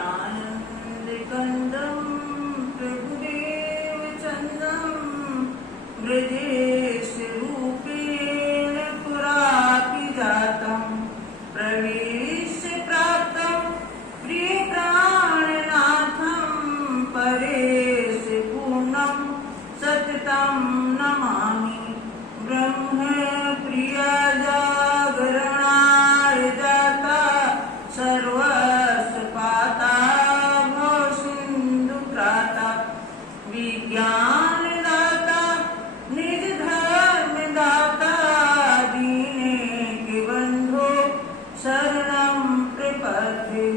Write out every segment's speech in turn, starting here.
आनन्दकन्दं प्रभुदेवचन्दं ब्रजेशरूपेण पुरापि जातं प्रवेश्य प्राप्तं प्रियप्राणनाथं परेश पूर्णं सततं नमामि। ब्रह्मप्रिया जागरणाय जाता सर्वस्वपाता भवसिन्धुत्राता विज्ञानदाता निज धर्मदाता दीने के बंधो शरणं प्रपद्ये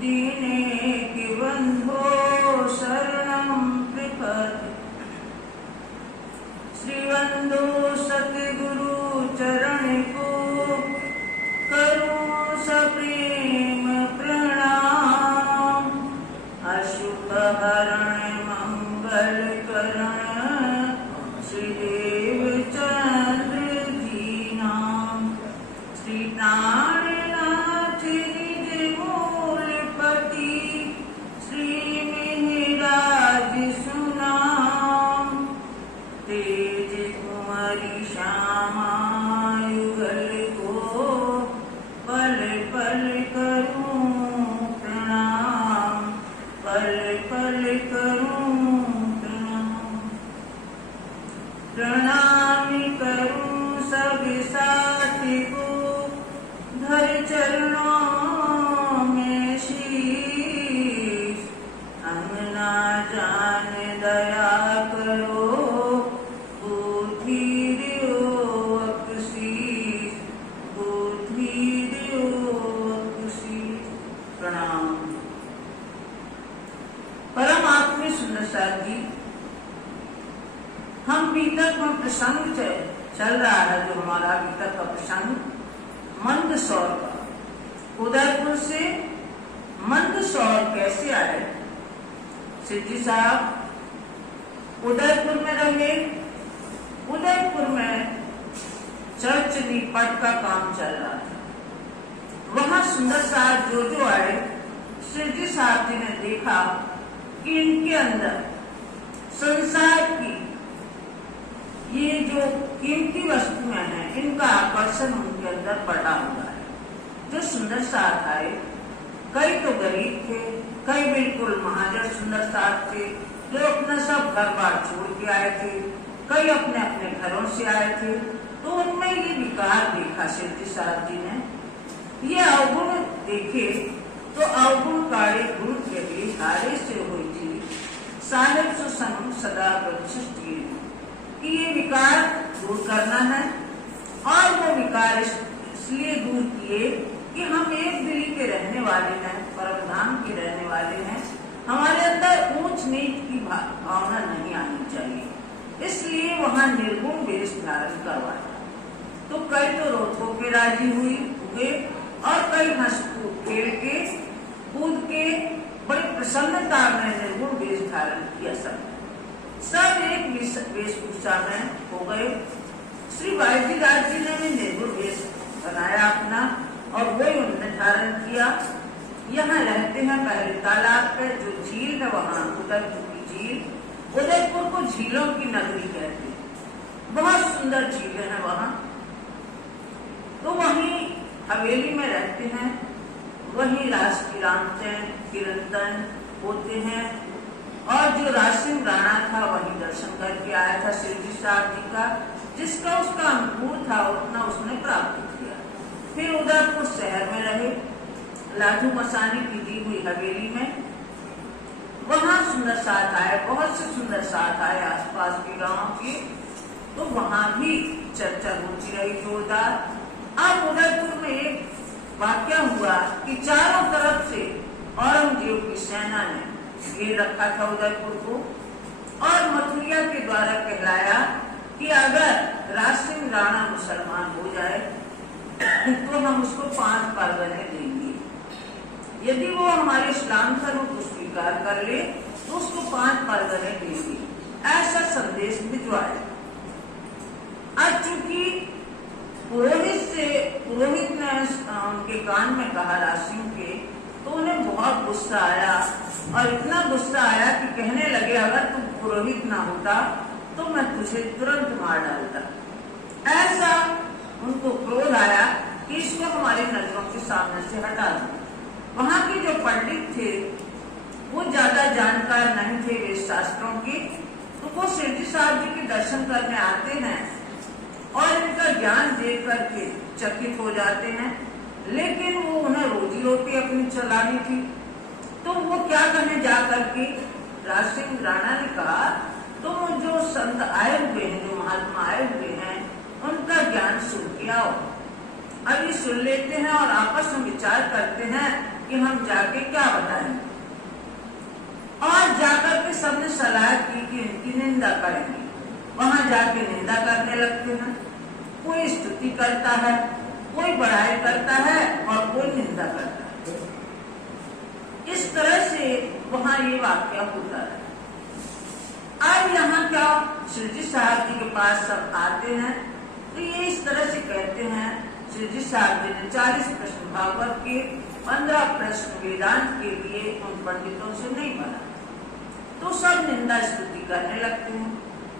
दीने के बंधो शरणं प्रपद्ये। श्रीवंदो सतगुरु चरण को करूं सप्रेम प्रणाम। अशुभ हरण मंगल करण श्रीदेव चंद्र जी नाम। श्री नारायणनाथ निज मूलपति श्री मिहिराज सुनाम। तेज कुंवरी श्यामा युगल को पल पल करूं प्रणाम पल पल करूं प्रणाम। प्रणाम करूं सब साथी को धर चरणों में शीश। हम ना जान दया करो बुद्धि दियो बख्शीश बुद्धि दियो बख्शीश। प्रणाम। परम आत्मी सुंदर साथ जी, हम बीतक में प्रसंग चल रहा है जो हमारा बीतक का प्रसंग मंदसौर का। उदयपुर से मंदसौर कैसे आए? सिद्धि साहब उदयपुर में रहे। उदयपुर में चर्च निपट का काम चल रहा था। वहां सुंदर साहब जो आए, सिद्धि साहब जी ने देखा कि इनके अंदर संसार की ये जो कीमती वस्तुएं हैं इनका आकर्षण उनके अंदर बढ़ा हुआ है। जो सुंदर साथ आए, कई तो गरीब थे, कई बिल्कुल महाजन सुंदर साथ थे जो अपना सब घर बार छोड़ के आए थे, कई अपने अपने घरों से आए थे। तो उनमें ये विकार देखा सिद्धि साहब जी ने। ये अवगुण देखे तो अवगुण काले गुण के लिए हारे से हुई थी साहिब सुसंग सदा प्रतिष्ठित कि ये विकार दूर करना है। और वो विकार इसलिए दूर किए कि हम एक दिली के रहने वाले हैं, परमधाम के रहने वाले हैं। हमारे अंदर ऊंच नीच की भावना नहीं आनी चाहिए, इसलिए वहां निर्गुण वेश धारण करवाया। तो कई तो रोको के राजी हुए और कई हंस खेल के कूद के बड़ी प्रसन्नता में निर्गुण वेश धारण किया। सब एक वेशभूषा में हो गए। श्री वाईजीराज जी ने भी निर्गुण वेश बनाया अपना और वही उन्होंने धारण किया। यहाँ रहते हैं पहले तालाब पे जो झील है, वहाँ उदयपुर की झील। उदयपुर को झीलों की नगरी कहते हैं, बहुत सुंदर झीलें हैं वहाँ। तो वहीं हवेली में रहते हैं, वहीं रास की रामचंद्र किरंतन होते हैं। और जो राजसिंह राणा था वही दर्शन करके आया था सिद्धि साहब जी का, जिसका उसका अनुकूल था उतना उसने प्राप्त किया। फिर उदयपुर शहर में रहे, लाधू मसानी की दी हुई हवेली में। वहां सुंदर साथ आए, बहुत से सुंदर साथ आए आसपास के गांव के। तो वहां भी चर्चा होती रही जोरदार। अब उदयपुर में एक वाक्या हुआ कि चारों तरफ से औरंगजेब की सेना ने घेर रखा था उदयपुर को और मथुरिया के द्वारा कहलाया कि अगर राजसिंह राणा मुसलमान हो जाए तो हम उसको 5 परगने देंगे। यदि वो हमारे इस्लाम धर्म को स्वीकार कर ले तो उसको 5 परगने देंगे, ऐसा संदेश भिजवाया। आज चूंकि पुरोहित ने उनके कान में कहा राजसिंह के तो उन्हें बहुत गुस्सा आया और इतना गुस्सा आया कि कहने लगे अगर तुम पुरोहित ना होता तो मैं तुझे तुरंत मार डालता। ऐसा उनको क्रोध आया कि इसको हमारी नजरों के सामने से हटा दो। वहां के जो पंडित थे वो ज्यादा जानकार नहीं थे वेद शास्त्रों के, तो वो शिव जी साहब जी के दर्शन करने आते हैं और इनका ज्ञान देख करके चकित हो जाते हैं, लेकिन वो उन्हें रोजी रोटी अपनी चलानी थी। तो वो क्या करने जा करके राज सिंह राणा ने कहा तुम जो संत आए हुए हैं, जो महात्मा आए हुए हैं, उनका ज्ञान सुन के आओ। अभी सुन लेते हैं और आपस में विचार करते हैं कि हम जाके क्या बताएं। और जाकर के सबने सलाह की कि इनकी निंदा करेंगे। वहां जाके निंदा करने लगते हैं, कोई स्तुति करता है, कोई बड़ाई करता है और कोई निंदा करता है। इस तरह से वहां ये वाक्य होता है। अब यहाँ क्या श्री जी साहब जी के पास सब आते हैं, तो ये इस तरह से कहते हैं श्री जी साहब जी ने 40 प्रश्न भागवत के, 15 प्रश्न वेदांत के लिए उन पंडितों से नहीं बना। तो सब निंदा स्तुति करने लगते हैं।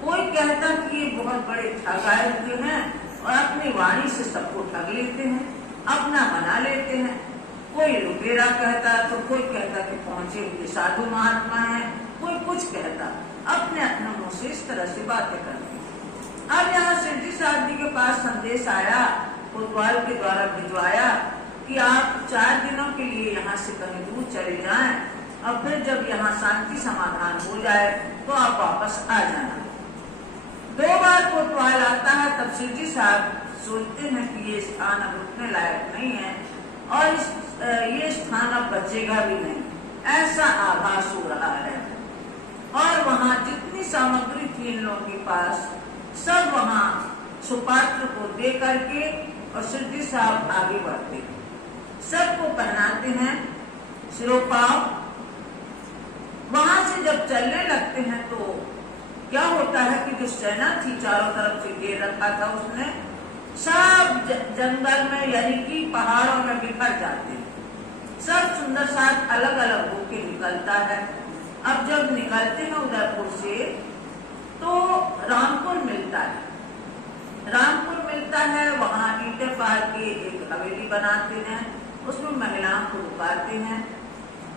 कोई कहता कि ये बहुत बड़े ठग आए हुए हैं और अपनी वाणी से सबको ठग लेते हैं, अपना बना लेते हैं। कोई लुटेरा कहता तो कोई कहता कि पहुंचे हुए साधु महात्मा है, कोई कुछ कहता, अपने अपने मुंह से इस तरह से बातें करते। अब यहाँ शिव जी साहब जी के पास संदेश आया, कोतवाल के द्वारा भिजवाया कि आप 4 दिनों के लिए यहाँ से कहीं दूर चले जाएं और फिर जब यहाँ शांति समाधान हो जाए तो आप वापस आ जाना। 2 बार कोतवाल आता है, तब शिव जी साहब सोचते हैं कि ये स्थान अब रुकने लायक नहीं है और ये स्थान अब बचेगा भी नहीं, ऐसा आभास हो रहा है। और वहाँ जितनी सामग्री थी इन लोगों के पास, सब वहाँ सुपात्र को दे करके और शिव जी साहब आगे बढ़ते, सबको पहनाते हैं सिरोपाव। वहां से जब चलने लगते हैं तो क्या होता है कि जो सेना थी चारों तरफ से घेर रखा था, उसने सब जंगल में यानी कि पहाड़ों में बिखर जाते हैं। सब सुंदर साथ अलग अलग होके निकलता है। अब जब निकलते हैं उदयपुर से तो रामपुर मिलता है। रामपुर मिलता है, वहाँ ईंटे पार के एक हवेली बनाते हैं, उसमें महिलाओं को रुकाते हैं।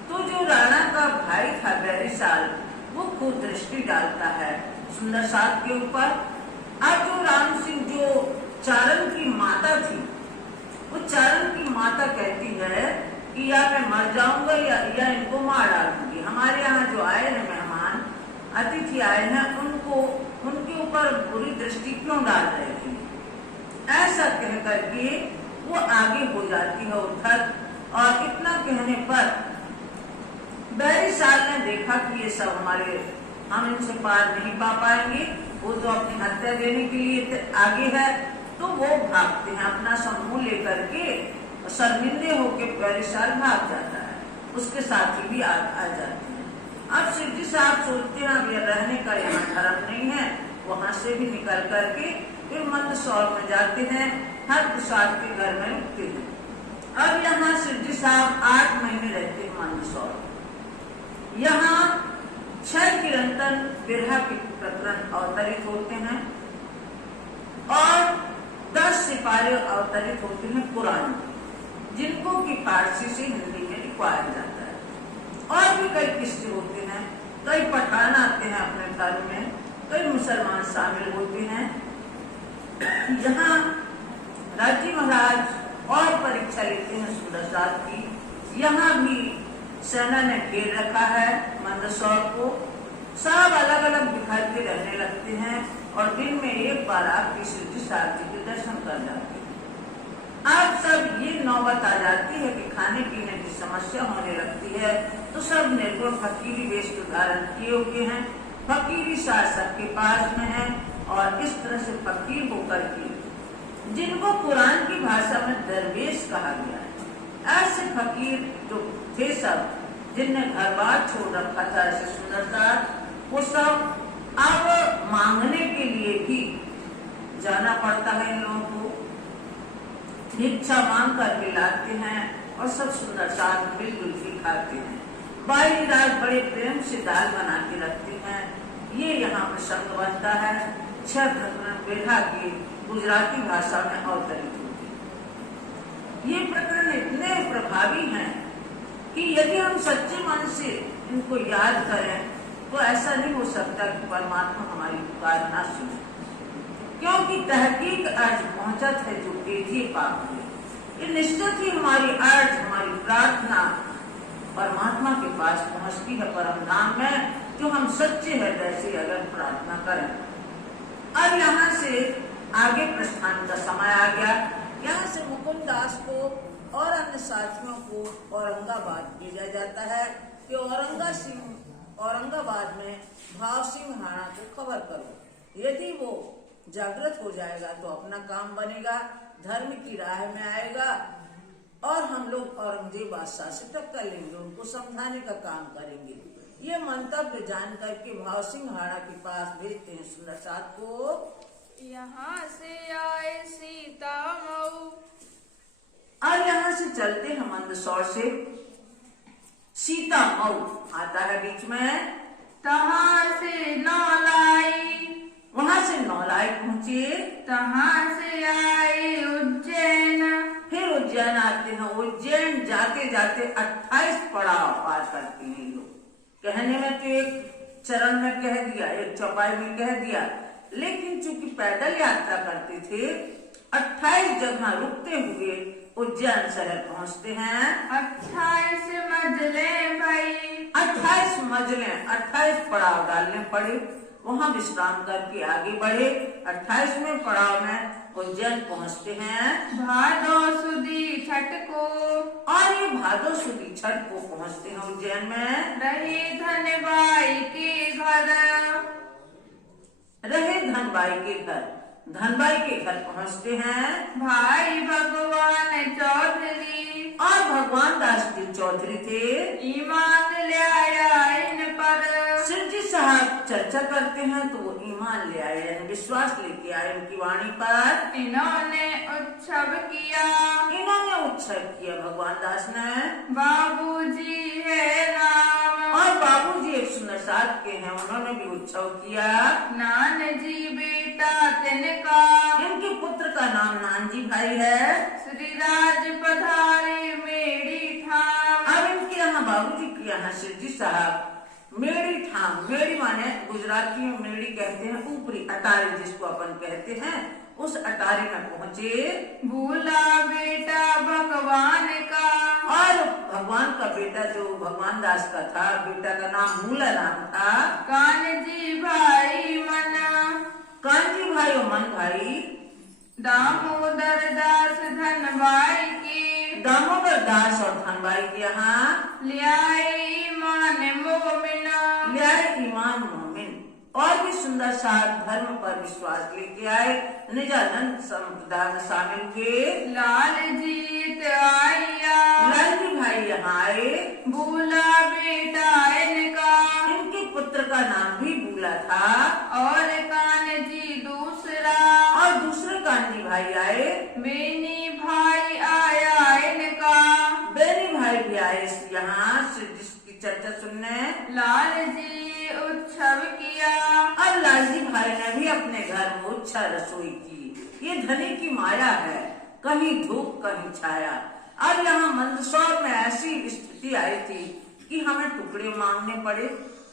तो जो राणा का भाई था बैरिसाल, वो खूब दृष्टि डालता है सुंदर साथ के ऊपर। अब जो राम सिंह जो चारण की माता थी, वो चारण की माता कहती है कि या मैं मर जाऊंगा या इनको मार डालूंगी। हमारे यहाँ जो आए हैं मेहमान अतिथि आए हैं, उनको उनके ऊपर बुरी दृष्टि क्यों डाल रहे थे। ऐसा कह करके वो आगे हो जाती है उधर। और इतना कहने पर बैरिसाल ने देखा कि ये सब हम इनसे पार नहीं पा पाएंगे, वो तो अपनी हत्या देने के लिए आगे है, तो वो भागते हैं अपना समूह लेकर के। शर्मिंदे होकर बैरिसाल भाग जाता है, उसके साथी भी आ जाते हैं। अब शिव जी साहब सोचते हैं अब रहने का यहाँ धर्म नहीं है, वहां से भी निकल करके फिर मंदसौर में जाते हैं, हर प्रसाद के घर में रुकते हैं। अब यहाँ शिव जी साहब 8 महीने रहते हैं मंदसौर। यहाँ 6 किरंतन बिरहा के प्रकरण अवतरित होते हैं और 10 सिपाही अवतरित होते हैं पुराण, जिनको की फारसी से हिंदी में लिखवाया जाता है। और भी कई किस्से होते हैं, कई पठान आते हैं अपने धर्म में, कई मुसलमान शामिल होते हैं। यहाँ राजी महाराज और परीक्षा लेते हैं सुंदरसार की। यहाँ भी सेना ने घेर रखा है मंदसौर को। सब अलग अलग बिखरते रहने लगते हैं और दिन में एक बार आपकी शिव जी साहब जी के दर्शन कर जाते हैं। अब सब ये नौबत आ जाती है कि खाने पीने की समस्या होने लगती है, तो सब निर्गुण फकीरी वेश धारण किए हुए हैं, फकीरी साथ सबके पास में है। और इस तरह से फकीर होकर के, जिनको कुरान की भाषा में दरवेश कहा गया है, ऐसे फकीर जो थे सब, जिनने घर बार छोड़ रखा था ऐसे सुंदरता, वो सब अब मांगने के लिए भी जाना पड़ता है इन लोगों को। भिक्षा मांग करके लाते हैं और सब सुंदर साथ मिलजुल के खाते हैं। बाई रात बड़े प्रेम से दाल बना के रखते हैं। ये यहाँ प्रसंग बनता है। 6 प्रकरण बेढ़ा के गुजराती भाषा में अवतरित होते हैं। ये प्रकरण इतने प्रभावी हैं कि यदि हम सच्चे मन से इनको याद करें तो ऐसा नहीं हो सकता कि परमात्मा हमारी पुकार ना सुने, क्योंकि तहकीक अर्थ पहुंचत है जो पेढ़ी पाप है। ये निश्चित ही हमारी अर्थ, हमारी प्रार्थना परमात्मा के पास पहुंचती है परम धाम में, जो हम सच्चे हृदय से अगर प्रार्थना करें। अब यहाँ से आगे प्रस्थान का समय आ गया। यहाँ से मुकुंद दास को और अन्य साथियों को औरंगाबाद भेजा जाता है कि औरंगाबाद में भाव सिंह हाणा को खबर करो, यदि वो जागृत हो जाएगा तो अपना काम बनेगा, धर्म की राह में आएगा और हम लोग औरंगजेब बादशाह से टक्कर लेंगे, उनको समझाने का काम करेंगे। ये मंतव्य जान करके भाव सिंह हाणा के पास भेजते हैं सुंदर साथ को। यहाँ से आए सीता मऊ, और यहाँ से चलते हैं मंदसौर से सीता मऊ आता है बीच में। तहाँ से नौलाई, वहां से नौलाई पहुंचे। तहाँ से आए उज्जैन, फिर उज्जैन आते हैं। उज्जैन जाते जाते 28 पड़ाव पार करते हैं लोग। कहने में तो एक चरण में कह दिया, एक चौपाई में कह दिया, लेकिन चूंकि पैदल यात्रा करते थे 28 जगह रुकते हुए उज्जैन शहर पहुंचते हैं। 28 मंजिले भाई, 28 मंजिले, 28 पड़ाव डालने पड़े, वहां विश्राम करके आगे बढ़े। 28वें पड़ाव में उज्जैन पहुंचते हैं। भादो सुदी छठ को, और ये भादो सुदी छठ को पहुंचते हैं उज्जैन में। रहे धनबाई के घर, रहे धनबाई के घर, धनबाई के घर पहुंचते हैं। भाई भगवान चौधरी, और भगवान दास जी चौधरी थे। ईमान ले आया इन पर, सिंह जी साहब चर्चा करते हैं तो वो ईमान ले आए, विश्वास लेके आए उनकी वाणी पर। इन्होंने उत्सव किया, इन्होंने उत्सव किया भगवान दास ने। बाबूजी है नाम, और बाबूजी एक सुंदर साथ के हैं, उन्होंने भी उत्सव किया। नान जी बेटा तिनका, इनके पुत्र का नाम नानजी भाई है। श्री राज पधारे मेरी ठाम। अब इनके यहाँ बाबूजी के यहाँ सिद्धि साहब मेड़ी ठाम, मेड़ी माने गुजराती में मेड़ी कहते हैं ऊपरी अटारी जिसको अपन कहते हैं, उस अटारी में पहुँचे। भूला बेटा भगवान का, और भगवान का बेटा जो भगवान दास का था, बेटा का नाम मूला राम था। कानजी भाई मना, कांजी भाई और मन भाई। दामोदर दास धनबाई के, दामोदर दास और धनबाई के यहाँ लियाए ईमान मोमिना, लियाए ईमान मोमिन। और भी सुंदर साथ धर्म पर विश्वास लेके आए, निजानंद संप्रदाय में शामिल हुए। लाल जीत आया, लालजी भाई यहाँ आए। भूला बेटा इनका, इनके पुत्र का नाम भी भूला था। और कानजी दूसरा, और दूसरे कांजी भाई आए। बेनी भाई आया इनका, बेनी भाई भी आए यहाँ जिसकी चर्चा सुनने। लाल जी उत्सव किया, और लालजी भाई ने भी अपने घर में अच्छा रसोई की। ये धनी की माया है, कहीं धूप कहीं छाया। अब यहाँ मंदसौर में ऐसी स्थिति आई थी कि हमें टुकड़े मांगने पड़े,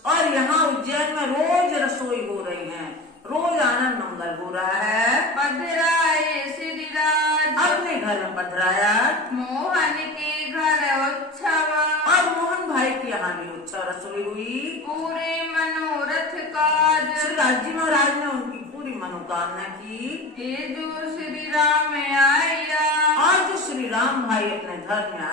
और यहाँ उज्जैन में रोज रसोई हो रही है, रोज आनंद मंगल हो रहा है। पधराए श्री राज, अपने घर में पधराया। मोहन के घर उत्सव, और मोहन भाई के यहाँ भी उत्सव रसोई हुई। पूरे मनोरथ काज, श्री राजी महाराज ने उनकी पूरी मनोकामना की। ये जो श्री राम आया, और जो श्री राम भाई अपने घर में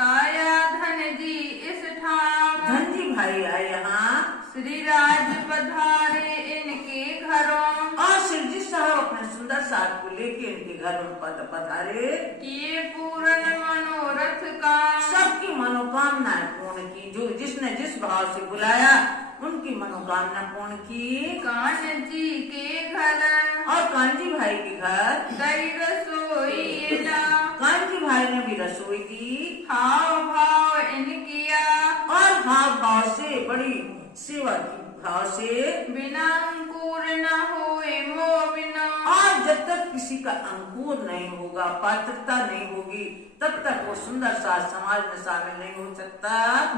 आया धन जी इस ठाम, धन जी भाई आए यहाँ। श्री राज पधारे इनके घरों, और शिवजी साहब अपने सुंदर साथ को लेके इनके घर में पधारे। ये पूर्ण मनोरथ का, सबकी मनोकामनाएं पूर्ण की, जो जिसने जिस भाव से बुलाया उनकी मनोकामना पूर्ण की। कान जी के घर, और कांजी भाई के घर गई रसोई ना, कांजी भाई ने भी रसोई दी। हाव भाव इनकिया, और हाव भाव से बड़ी सेवा की, भाव से। बिना अंकुर न होए मोह बिना, और जब तक किसी का अंकुर नहीं होगा, पात्रता नहीं होगी, तब तक वो सुंदर सा समाज में शामिल नहीं हो सकता।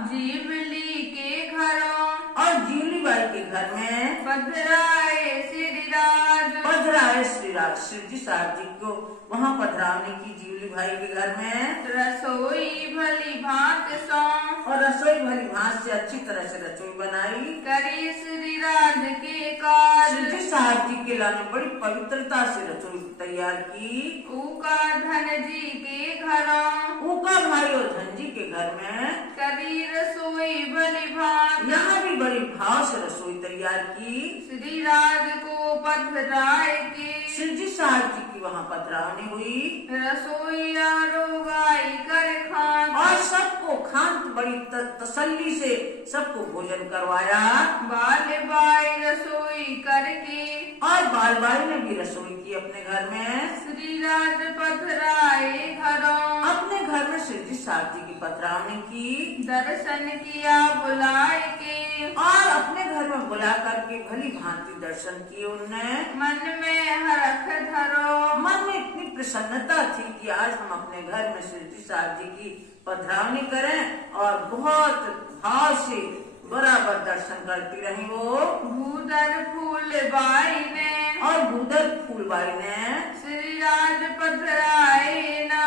जीवली के घरों, और जीवली बाई के घर में पधराए श्रीराज, पधराए श्री जी साहब जी को वहाँ पधरावने की जीवली भाई के घर में। रसोई भली भांत सो, और रसोई भली भांत से अच्छी तरह से रसोई बनाई। करी श्रीराज के काज, श्री जी साहब जी के लाने बड़ी पवित्रता से रसोई तैयार की। ऊका धन जी के घरों, ऊका भाई और धन जी के घर में करी रसोई भली भांत, यहाँ भी बड़ी भाव से रसोई तैयार की। श्रीराज को पधराए के, श्री जी साहब जी की वहाँ पधरावनी हुई। रसोईया रोगाई कर खान, और सबको खांत बड़ी तसल्ली से सबको भोजन करवाया। बाल बाई रसोई करके, और बाल बाई ने भी रसोई की अपने घर में। श्रीराज पधराए घरों, अपने घर में श्री जी साहब जी की पधरावनी की। दर्शन किया बुलाए के, और अपने घर में बुला करके भली भांति दर्शन किए उनने। मन में हरख धरो, मन में इतनी प्रसन्नता थी कि आज हम अपने घर में श्री जी साहब जी की पधरावनी करें और बहुत भाव से बराबर दर्शन करती रही वो। भूदर फूल बाई ने, और भूदर फूलबाई ने श्रीराज पधराए ना,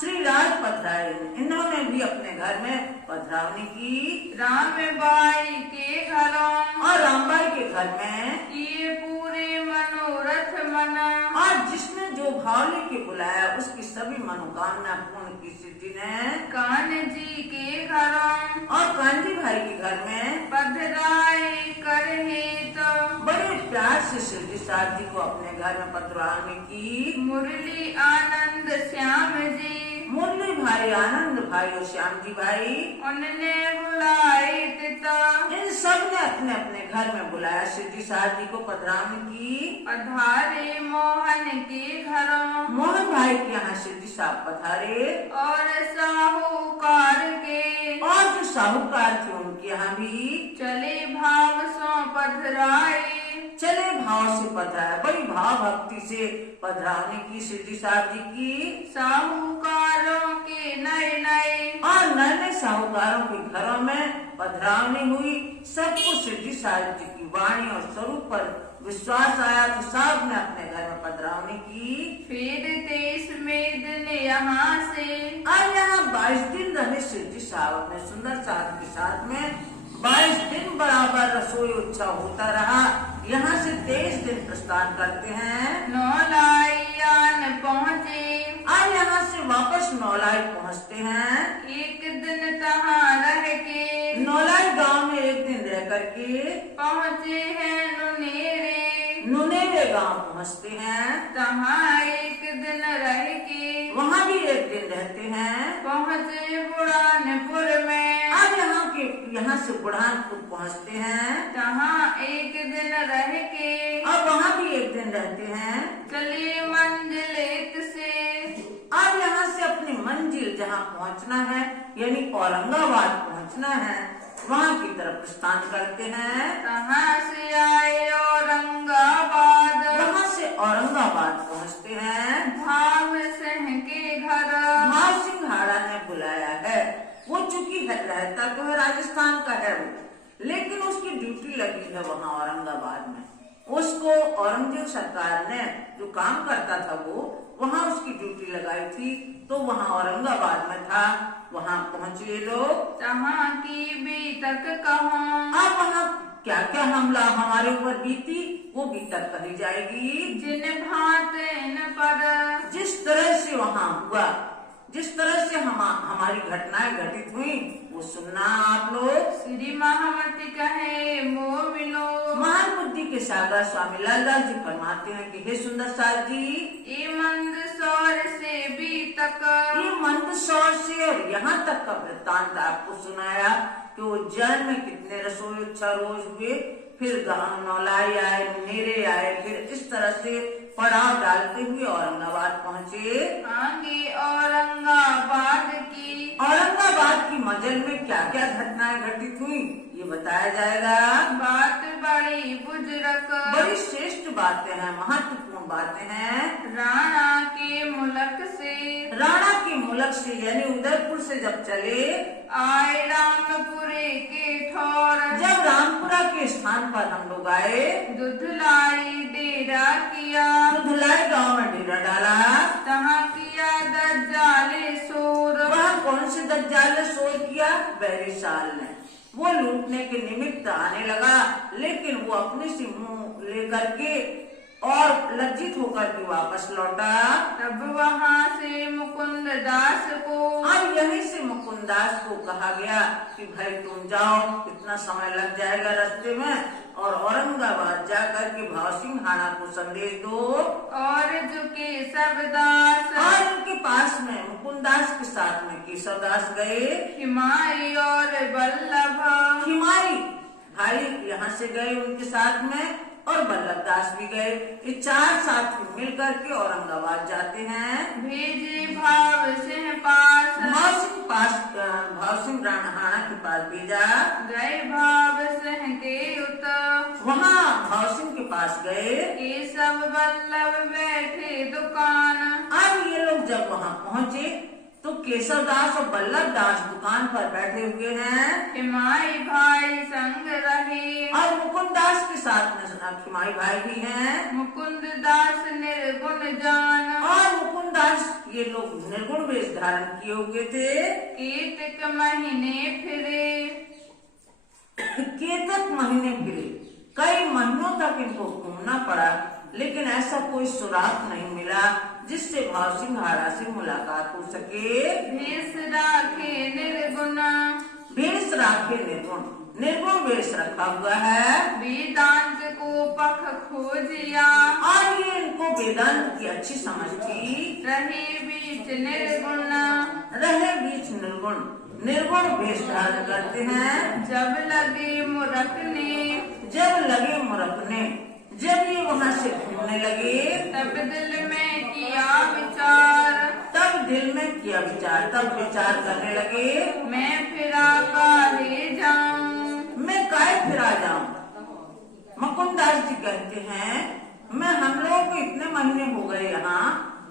श्री राज पधराए, इन्होंने भी अपने घर में पधरावनी की। राम बाई के घरों, और रामबाई के घर में किए पूरे मनोरथ मना, और जिसने जो भाव लेके बुलाया उसकी सभी मनोकामना पूर्ण की सिद्धि ने। कान जी के घरों, और कांजी भाई के घर में पधराए कर तो, बड़े प्यार से श्री जी साहब जी को अपने घर में पधरावनी की। मुरली आनंद श्याम जी, मुरली भाई, आनंद भाई और श्याम जी भाई, उनने बुलाए तिता, इन सब ने अपने अपने घर में बुलाया श्री जी साहब जी को पधरावनी की। पधारे मोहन के घरों, मोहन भाई के यहाँ श्री जी साहब पधारे। और साहूकार के, और जो साहूकार थे उनके यहाँ भी चले भाव सो पधराए, चले भाव से पधराया, बड़ी भाव भक्ति से पधरावनी की श्री जी साहब जी की। साहूकारों के नए नए, और नए नए साहूकारों के घरों में पधरावनी हुई। सबको श्री जी साहब जी की वाणी और स्वरूप पर विश्वास आया तो सब ने अपने घर में पधरावनी की। फिर 23 में दिन यहाँ से, और यहाँ 22 दिन रहे श्री जी साहब अपने सुंदर साहब के साथ में। 22 दिन बराबर रसोई उत्सव होता रहा। यहाँ से 23 दिन प्रस्थान करते हैं। नौलाइयान पहुँचे, और यहाँ से वापस नौलाई पहुँचते हैं। एक दिन तहाँ रह के, नौलाई गांव में एक दिन रह करके पहुँचे हैं नुनेरे, नुनेरे गांव पहुँचते हैं। तहाँ एक दिन रह के, वहाँ भी एक दिन रहते हैं। पहुँचे बुढ़ानपुर में, अब यहाँ से बुढ़ानपुर पहुँचते हैं। तहाँ एक दिन रह के, अब वहाँ भी एक दिन रहते हैं। चले मंजिल एक से, अब यहाँ से अपनी मंजिल जहाँ पहुँचना है यानी औरंगाबाद पहुँचना है, वहाँ की तरफ प्रस्थान करते हैं। तहाँ से आए औरंगाबाद, वहाँ से औरंगाबाद पहुँचते हैं। भाव सिंह के घर, भाव सिंघाड़ा ने बुलाया है। वो चूंकि रहता तो है राजस्थान का है वो, लेकिन उसकी ड्यूटी लगी है वहाँ औरंगाबाद में। उसको औरंगजेब सरकार ने जो काम करता था वो वहाँ उसकी ड्यूटी लगाई थी, तो वहाँ औरंगाबाद में था। वहाँ पहुँचे लोग। तहाँ की बीतक कहूँ, अब वहाँ क्या क्या हमला हमारे ऊपर बीती वो बीतक कही जाएगी। जिन भांत इन पर, जिस तरह से वहाँ हुआ, जिस तरह से हमारी घटनाएं घटित हुई वो सुनना आप लोग। श्री महामती कहे मोमिनो, महान बुद्धि के सागर स्वामी लालदास जी फरमाते हैं कि हे सुंदर साथ जी, ये मंद सौर से बीतक, ये मंदसौर से और यहाँ तक का वृत्तांत आपको सुनाया कि वो उज्जैन में कितने रसोई उत्सव रोज हुए, फिर गांव नौलाई आए, मेरे आए, फिर इस तरह से पड़ाव डालते हुए औरंगाबाद पहुँचे। आगे औरंगाबाद नौजल में क्या क्या घटनाएं घटित हुई ये बताया जाएगा। बात बड़ी बुजुर्ग बड़ी श्रेष्ठ बातें हैं, महत्वपूर्ण बातें हैं। राणा के मुल्क से राणा के मुल्क से यानी उदयपुर से जब चले, आए रामपुरे के ठौर जब रामपुरा के स्थान पर हम लोग आए, दुधलाई डेरा किया धुलाई गांव में डेरा डाला। तहाँ किया दज्जाले शोर वहाँ कौन से दज्जाल ने शोर किया? बैरिसाल ने। वो लूटने के निमित्त आने लगा, लेकिन वो अपने से मुंह लेकर के और लज्जित होकर के वापस लौटा। तब वहाँ से मुकुंद दास को अब यहीं से मुकुंद दास को कहा गया कि भाई तुम जाओ, इतना समय लग जाएगा रास्ते में, और औरंगाबाद जाकर के भाव सिंह हाड़ा को संदेश दो। और जो केशव दास और उनके पास में मुकुंद दास के साथ में केशव दास गए। हिमाई और वल्लभ हिमाई भाई यहाँ से गए उनके साथ में, और वल्लभ दास भी गए। ये चार साथी मिल करके औरंगाबाद जाते हैं। भेजे भाव सिंह पास भाव सिंह राणा के पास भेजा। गए भाव सिंह के उत वहाँ भाव सिंह के पास गए। केशव वल्लभ बैठे दुकान अब ये लोग जब वहाँ पहुँचे तो केशव दास और वल्लभ दास दुकान पर बैठे हुए हैं। हिमाई भाई संग रहे और मुकुंद दास के साथ में हिमाई भाई भी हैं। मुकुंद दास निर्गुण जान और मुकुंद दास ये लोग निर्गुण वेश धारण किए हुए थे। केतक महीने फिरे केतक महीने फिरे, कई महीनों तक इनको घूमना पड़ा, लेकिन ऐसा कोई सुराग नहीं मिला जिससे भाव सिंह हाड़ा से मुलाकात हो सके। भेष राखे निर्गुण भेष राखे निर्गुण, निर्गुण वेश रखा हुआ है। वेदांत को पख खोजिया और ये इनको वेदांत की अच्छी समझ थी। रहे बीच निर्गुण रहे बीच निर्गुण, निर्गुण वेश धारण करते हैं। जब लगे मुरकने जब लगे मुरकने, जब ये वहाँ से घूमने लगे, तब दिल में किया विचार तब दिल में किया विचार, तब विचार करने लगे मैं फिरा काहे जाऊं मैं काय फिरा जाऊं। मुकुंद दास जी कहते हैं मैं हम लोगों को इतने महीने हो गए यहाँ,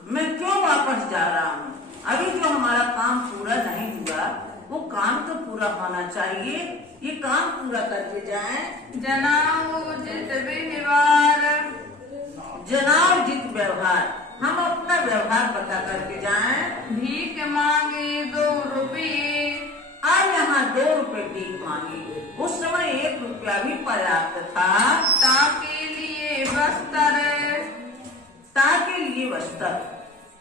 मैं क्यों वापस जा रहा हूँ? अभी जो हमारा काम पूरा नहीं हुआ वो काम तो पूरा होना चाहिए, ये काम पूरा करके जाएं। जनाओ जित व्यवहार जनाब जित व्यवहार, हम अपना व्यवहार पता करके जाएं। भीख मांगे 2 रुपये आज यहाँ 2 रुपए भीख मांगी, उस समय 1 रुपया भी पर्याप्त था। ताके लिए बस्तर ताके लिए वस्त्र।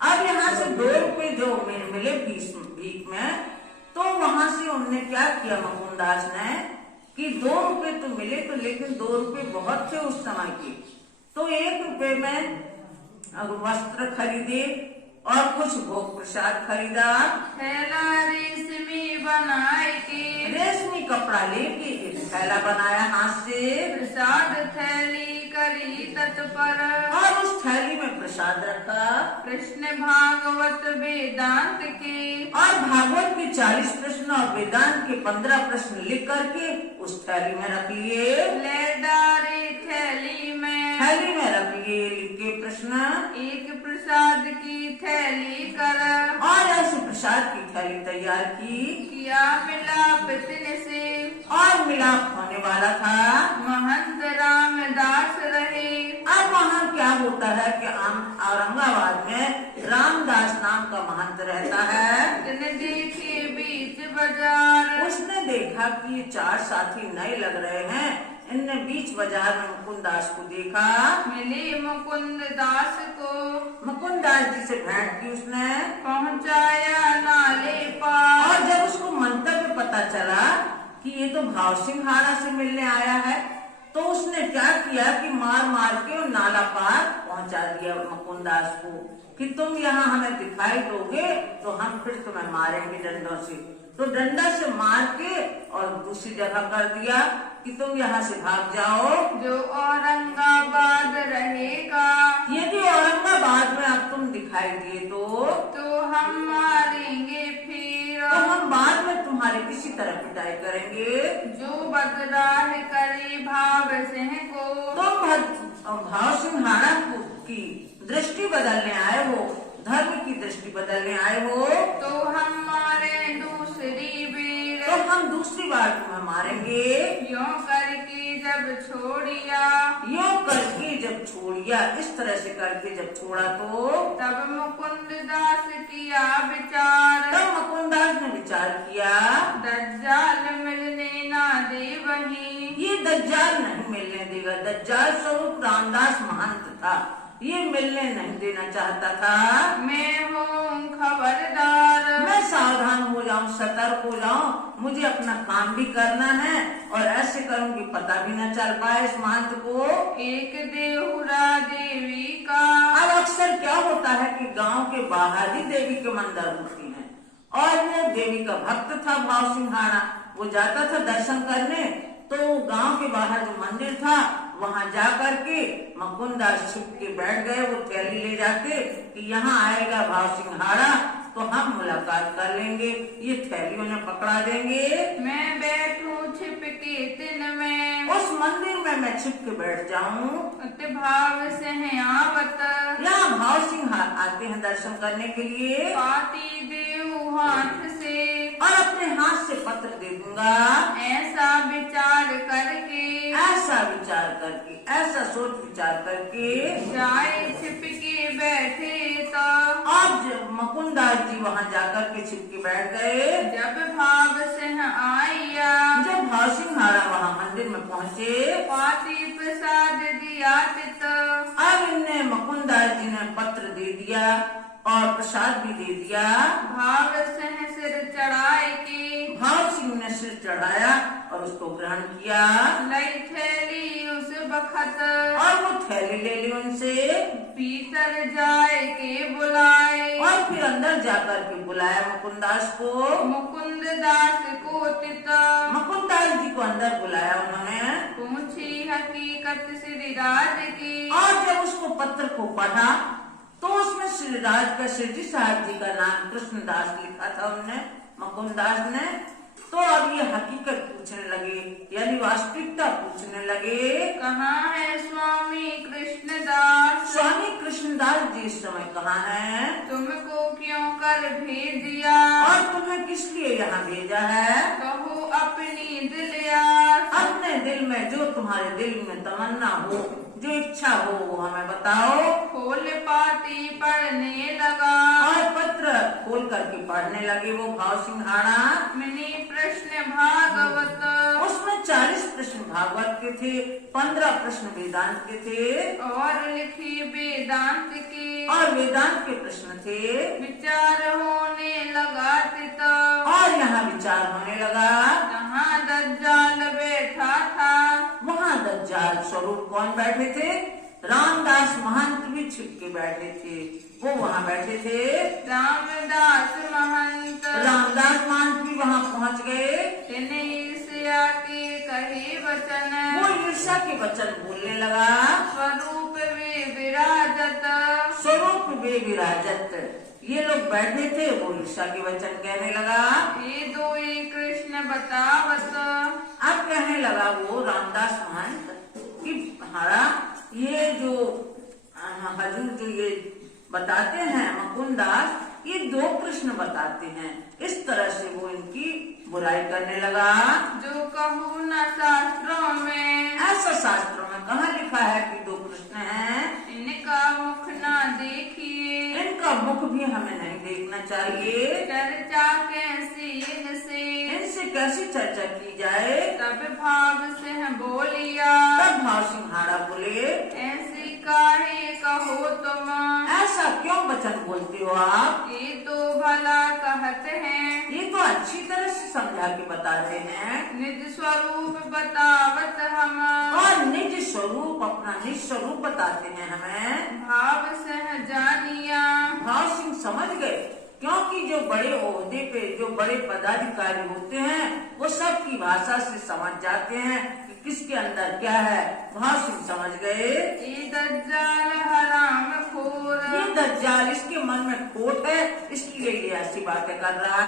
अब यहाँ से 2 रुपए जो मिले भीख में, तो वहाँ से उनने क्या किया मुकुंद दास ने कि 2 रुपए तो मिले तो, लेकिन 2 रुपए बहुत थे उस समय के, तो 1 रुपए में वस्त्र खरीदे और कुछ भोग प्रसाद खरीदा। थैला रेशमी बनाए के रेशमी कपड़ा लेके एक थैला बनाया हाथ से, प्रसाद थैली करी तत्पर और उस थैली में प्रसाद रखा। कृष्ण भागवत वेदांत के और भागवत के 40 प्रश्न और वेदांत के 15 प्रश्न लिख करके उस थैली में रख लिए। ले डारे थैली में रख लिए लिख के प्रश्न। एक प्रसाद की थैली कर और ऐसे प्रसाद की थैली तैयार की। किया मिलाप से और मिलाप होने वाला था। महंत रामदास रहे। अब वहाँ क्या होता है कि औरंगाबाद में रामदास नाम का महंत रहता है। देखे बीच बाजार उसने देखा कि ये 4 साथी नए लग रहे हैं, इनने बीच बाजार में मुकुंद दास को देखा। मिले मुकुंद दास को मुकुंद दास जी से भेंट की उसने, पहुंचाया नाले पार। और जब उसको मंतव्य पता चला कि ये तो भाव सिंह हाड़ा से मिलने आया है, तो उसने क्या किया कि मार मार के नाला पार पहुंचा दिया मुकुंद दास को कि तुम यहाँ हमें दिखाई दोगे तो हम फिर तुम्हें मारेंगे डंडों से। तो डंडा से मार के और दूसरी जगह कर दिया कि तुम यहाँ से भाग जाओ। जो औरंगाबाद रहेगा, यदि औरंगाबाद में अब तुम दिखाई दिए तो हम मारेंगे फिर। तो हम बाद में तुम्हारे इसी तरह पिटाई करेंगे। जो बदराह करे भाव सिंह को, तुम भाव सिंहाड़ा की दृष्टि बदलने आए हो, धर्म की दृष्टि बदलने आए हो, तो हमारे दूसरी वीर, तो हम दूसरी बार तुम्हें मारेंगे। यों करके जब छोड़िया, यूं करके जब छोड़िया, इस तरह से करके जब छोड़ा तो तब मुकुंद दास किया विचार, तब मुकुंदास ने विचार किया, दज्जाल मिलने ना दे वहीं, ये दज्जाल नहीं मिलने देगा। दज्जाल स्वरूप रामदास महंत था, ये मिलने नहीं देना चाहता था। मैं हूँ खबरदार, मैं सावधान हो जाऊं, सतर्क हो जाऊं, मुझे अपना काम भी करना है और ऐसे करूं कि पता भी न चल पाए इस महंत को। एक देहुरा देवी का, अब अक्सर क्या होता है कि गांव के बाहर ही देवी के मंदिर होती हैं और वो देवी का भक्त था भाव सिंहाड़ा। वो जाता था दर्शन करने, तो गांव के बाहर जो मंदिर था वहां जा करके मुकुंदास छिप के बैठ गए। वो थैली ले जाके कि यहाँ आएगा भाव सिंहाड़ा तो हम मुलाकात कर लेंगे, ये थैली उन्हें पकड़ा देंगे। मैं बैठूं छिप के दिन में, उस मंदिर में मैं छिप के बैठ जाऊं। अति भाव से है आवत, यहाँ भाव सिंह आते हैं दर्शन करने के लिए, पाती देव हाथ से, और अपने हाथ से पत्र दे दूंगा। ऐसा विचार करके, ऐसा विचार करके, ऐसा सोच विचार करके जाए छिप के बैठे तो, आज मुकुंदास जी वहाँ जाकर के छिप के बैठ गए। जब भाव सिंह आया, जब भाव सिंहाड़ा वहाँ मंदिर में पहुँचे, पाती प्रसाद दिया तित, अब इनने मुकुंदास जी ने पत्र दे दिया और प्रसाद भी दे दिया। भाव सिंह सिर चढ़ाए के, भाव सिंह ने सिर चढ़ाया और उसको ग्रहण किया लई थैली उस बखत, और वो थैली ले ली उनसे भीतर जाए के बुलाए, और फिर अंदर जाकर के बुलाया मुकुंदास को। मुकुंद दास को तित, मुकुंदास जी को अंदर बुलाया उन्होंने पूछी हकीकत श्री राज की, और जब उसको पत्र को पढ़ा तो उसमें श्री राज का श्री साहब जी का नाम कृष्णदास लिखा था उनने, मुकुंदास ने। तो अब ये हकीकत पूछने लगे, यानी वास्तविकता पूछने लगे। कहाँ है स्वामी कृष्णदास, स्वामी कृष्णदास जी इस समय कहाँ हैं? तुमको क्यों कर भेज दिया, और तुम्हें किस लिए यहाँ भेजा है? कहो अपनी दिल आस, अपने दिल में जो तुम्हारे दिल में तमन्ना हो, जो इच्छा हो वो हमें बताओ। खोल पाती पढ़ने लगा, और पत्र खोल करके पढ़ने लगे वो भाव सिंहाड़ा। मिनी प्रश्न भागवत, उसमें 40 प्रश्न भागवत के थे, 15 प्रश्न वेदांत के थे और लिखी वेदांत की, और वेदांत के प्रश्न थे। विचार होने लगा तित, और यहाँ विचार होने लगा। जहाँ दज्जाल बैठा था, वहाँ दज्जाल स्वरूप कौन बैठे थे? रामदास महंत भी छिप के बैठे थे, वो वहाँ बैठे थे। रामदास महंत, रामदास महंत भी वहाँ पहुँच गए। तिन्हें ईर्ष्या के कहे वचन, वो ईर्ष्या के वचन बोलने लगा। स्वरूप वे विराजत, स्वरूप वे विराजत, ये लोग बैठे थे, वो ईर्ष्या के वचन कहने लगा। ये दो ही कृष्ण बतावत, अब कहने लगा वो रामदास महंत कि हमारा ये जो हजूर जो ये बताते हैं मुकुंदास, ये दो कृष्ण बताते हैं। इस तरह से वो इनकी बुराई करने लगा। जो कहूँ न शास्त्रों में, ऐसा शास्त्रों में कहाँ लिखा है कि दो कृष्ण हैं? इनका मुख न देखिए, इनका मुख भी हमें नहीं देखना चाहिए। चर्चा कैसी इनसे, इनसे कैसी चर्चा की जाए? तब भाव सिंह बोलिया, तब भाव सिंहाड़ा बोले, ऐसी काहे कहो तुम, ऐसा क्यों वचन बोलते हो आप? ये तो भला कहत हैं, ये तो अच्छी तरह से समझा के बता रहे हैं। निज स्वरूप बतावत हम, और निज स्वरूप, अपना निज स्वरूप बताते हैं हमें। भाव सिंह जानिया, भाव सिंह समझ गए, क्योंकि जो बड़े ओहदे पे जो बड़े पदाधिकारी होते हैं वो सबकी भाषा से समझ जाते हैं कि किसके अंदर क्या है। भाव सिंह समझ गए, ये दज्जाल हराम खोर, ये दज्जाल, इसके मन में खोट है, इसलिए ये ऐसी बातें कर रहा है।